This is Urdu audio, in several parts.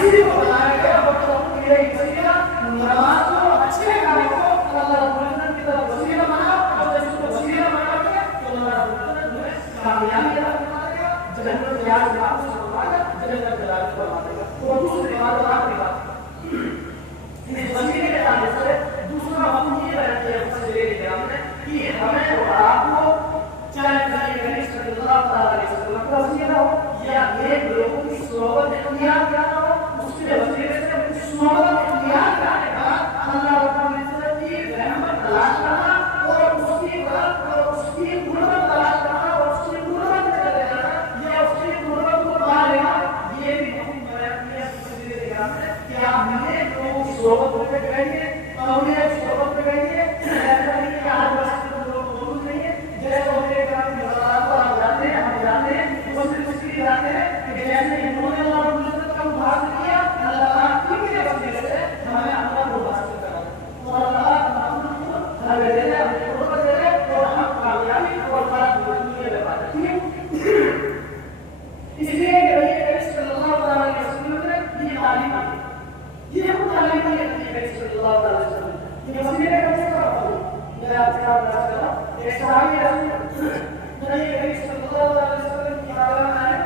اسی کو بتایا گیا وقت میرے وسیلہ نماز کو اچھے کاموں کو اللہ رب العزت کی طرف وسیلہ بناؤ اور جب اس کو وسیلہ بناؤ گے تو اللہ رب العزت تمہیں کامیابی عطا فرما دے گا جنت میں یاد آپ سے فرما دے گا جنت میں یاد فرما دے گا اور دوسری بات اور آخری بات اس وسیلے کے تعلق سے دوسرا مفہوم یہ بیان کیا مفسرین کرام نے کہ ہمیں اور آپ کو چاہے نبی کریم صلی اللہ علیہ وسلم کا وسیلہ ہو یا ایک لوگوں کی صحبت اختیار کرنا ہو اس کے وسیلے سے ان کی صحبت اختیار کرنے کا اللہ رب العزت کی رحمت تلاش کرنا اور اس کی برکت اور اس کی قربت تلاش کرنا اور اس کی قربت چلے جانا یا اس کی قربت کو پا لینا یہ بھی مفہوم بیان کیا مفسرین کرام نے کہ آپ نیک لوگوں کی صحبت میں بیٹھیے اولیاء کی صحبت میں بیٹھیے ایسا نہیں کہ آج بس لوگ موجود نہیں ہے جیسے اولیاء کرام کی مزارات پر آپ جاتے ہیں ہم جاتے ہیں اس کی جاتے ہیں کہ جیسے انہوں نے اللہ رب العزت کا محاصر کیا اللہ تعالیٰ کے وسیلے سے ہمیں اللہ کو حاصل کرا اور اللہ ہمیں دے دے ہمیں قربت دے دے اور ہم کامیابی اور بڑا دنیا میں پا جائیں اس لیے کہ نبی صلی اللہ علیہ وسلم نے یہ تعلیم دی یہ ہم تعلیم دی نبی صلی اللہ علیہ وسلم یہ وسیلے کا کس طرح ہو میں آپ سے آپ بتا رہا ہوں ایک صحابی رسول نبی صلی اللہ علیہ وسلم کی بارگاہ میں آئے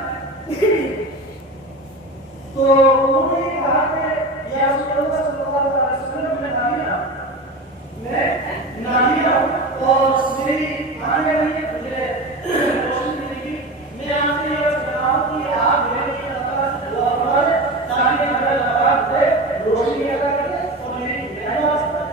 تو انہوں نے کہا کہ یا رسول اللہ صلی اللہ علیہ وسلم میں نابینا ہوں اور میری آنے والی مجھے روشنی ملے گی میں آپ سے یہ بتاؤں کہ آپ میرے لیے اللہ دعا فرمائے تاکہ میرا لباس سے روشنی ادا کرے اور میری محنت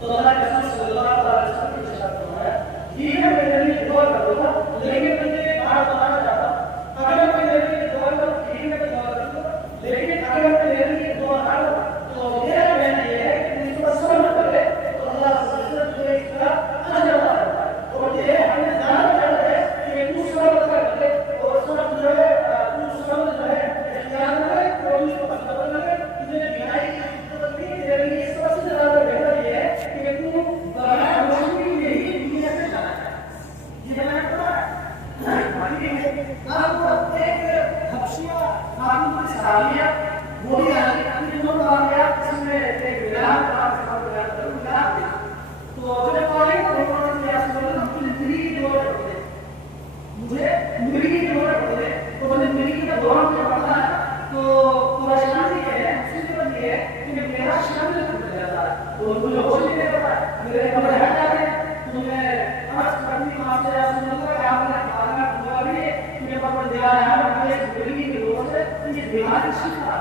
تو اللہ کے رسول صلی اللہ علیہ وسلم کی ارشاد فرمایا ٹھیک ہے میں میرے لیے دعا کروں گا لیکن مجھے ایک بات بتانا چاہتا ہوں اگر میں میرے لیے دعا کروں ٹھیک ہے میں دعا کروں گا لیکن اگر میں میرے لیے دعا نہ کروں تو میرا کہنا یہ ہے کہ مجھ پر صبر نہ کرے تو اللہ رب العزت مجھے اس کا اجر عطا کرتا ہے اور یہ ہمیں جاننا چاہتا ہے کہ تو صبر کرے اور صبر جو ہے تو صبر جو ہے اختیار نہ کرے اور اس کو صبر نہ کرے تجھے بینائی کی ضرورت نہیں تیرے لیے سب سے زیادہ بہتر یہ ہے کہ تو برائے روشنی کے لیے دنیا سے جانا چاہے یہ میں نے پڑھا آپ کو ایک حبشیہ خاتون کی صحابیہ وہ بھی آئی اپنی دو واقعات جس میں ایک بیان کا آپ سے خبر بیان کروں بیان دیا تو جب پڑھے تو انہوں نے کیا سنو مجھے زندگی کی دور پڑھ دے مجھے زندگی کی دور پڑھ دے تو مجھے زندگی کا دور مجھے پڑھنا ہے تو پریشانی یہ ہے مصیبت یہ ہے کہ میرا شامل ٹوٹ جاتا ہے تو مجھے ہوش نہیں دے پاتا ہے میرے کپڑے ہٹ جاتے ہیں تو میں عرض کرنی آپ سے سن لوں کہ آپ نے کھانا دعا بھی مجھے پر دیا ہے اور مجھے زندگی کی دور سے یہ بیماری شفا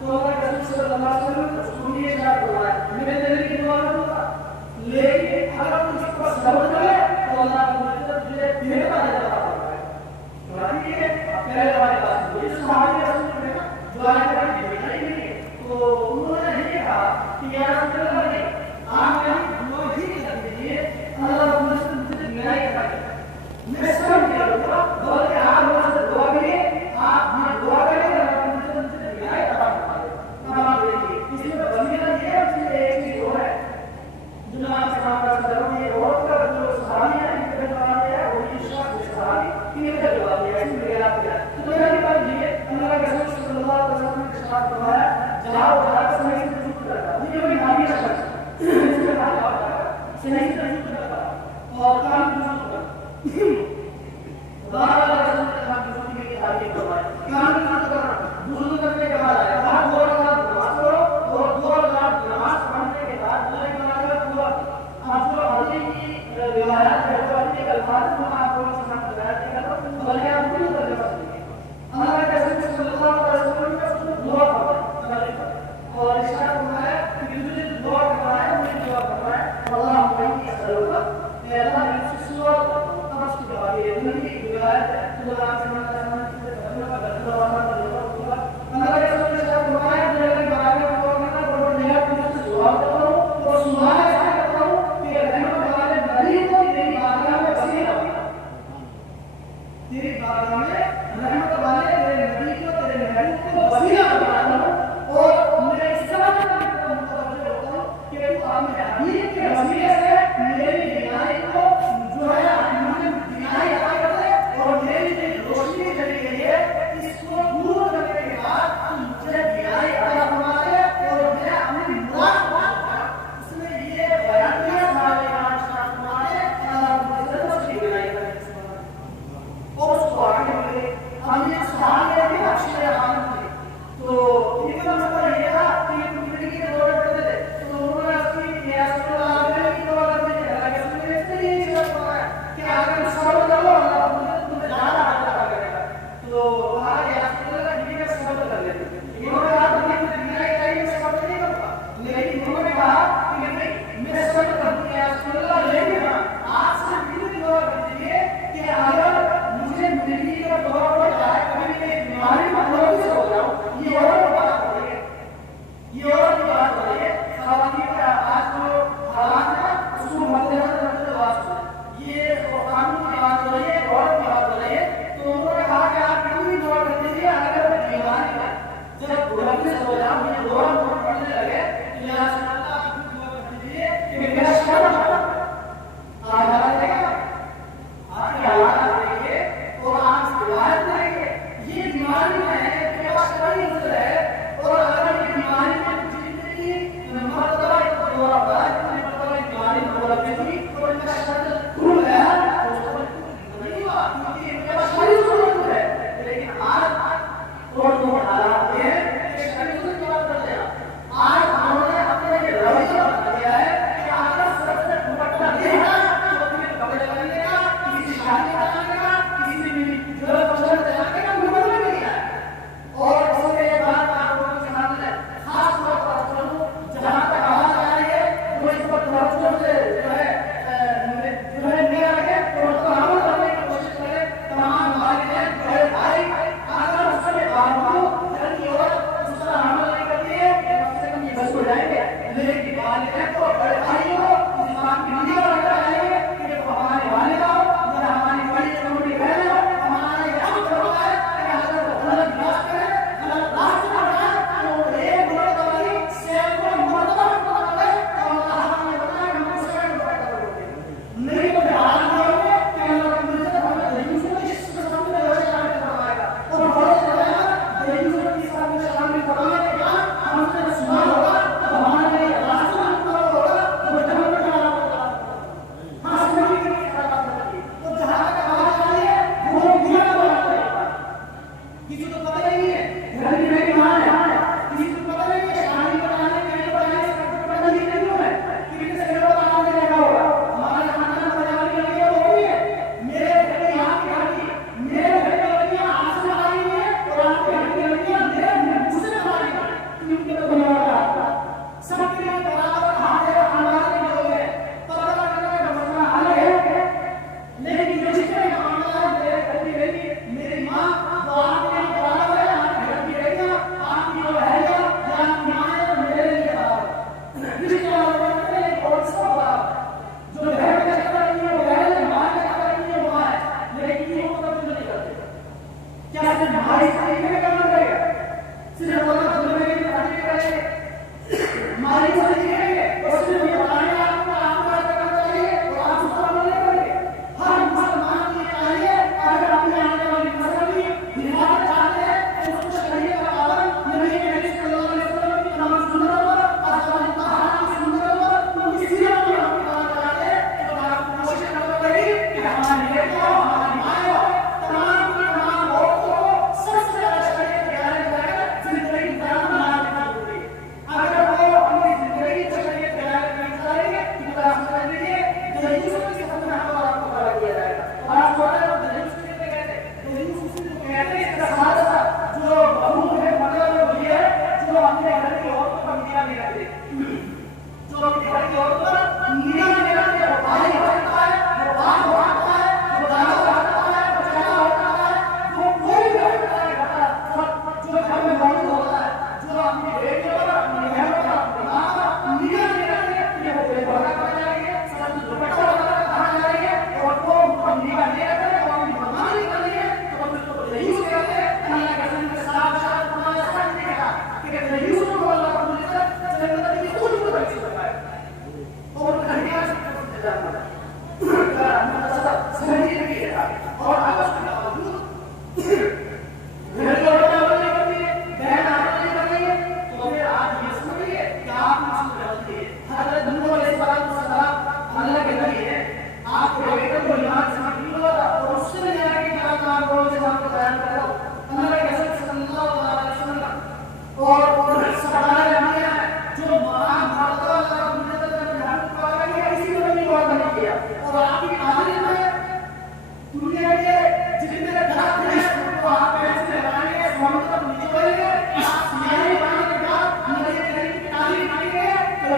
تو اللہ کے رسول صلی اللہ علیہ وسلم سنیے ارشاد فرمایا میں دل کی دعا کروں گا لیکن اگر مجھ کو صبر کرے تو اللہ رب العزت مجھے پھر کا اجر عطا فرمائے ٹھیک ہے پہلے ہمارے پاس یہ صحابی رسول نے دعا کرنے کی بھیجائی نہیں ہے تو انہوں نے یہ کہا کہ یا رسول اللہ آپ میری دعا ہی کر دیجیے اللہ رب العزت مجھے بھیجائی عطا کرے میں سب کیا کروں گا بلکہ آپ مجھ سے دعا کریے آپ یہ دعا کریں گے اللہ رب العزت مجھے بھیجائی عطا فرمائے اب آپ دیکھیے اس میں وسیلہ یہ ہے کہ ایک چیز اور ہے جناب سے کام کر رہا ہوں یہ عورت کا جو صحابی ہے ان کے جواب ہے وہ یہ شخص صحابی ان کا جواب ہے اس میں آپ کیا تو میری بات یہ اللہ کے رسول صلی اللہ علیہ وسلم نے ارشاد فرمایا جاؤ جا کر صحیح سے رجوع کرو یہ بھی نبی کا شخص اس کے بعد آپ صحیح سے رجوع کرو اور کام رجوع کرو بار بار رسول نے کہا کہ رجوع کی تعلیم کروائی کام رجوع کرو وضو کرنے کے بعد آیا کہا 2 رکعت نماز پڑھو اور 2 رکعت نماز پڑھنے کے بعد اللہ کے نام کا آپ جو عربی کی روایات ہے جو عربی کے الفاظ کو آپ کو سمجھ روایت نہیں کرو بلکہ آپ کو ترجمہ سنیے اللہ کے رسول صلی اللہ علیہ وسلم نے اس کو دعا فرمائی اور ارشاد فرمایا کہ مجھے دعا کرنا ہے مجھے دعا کرنا ہے اللہ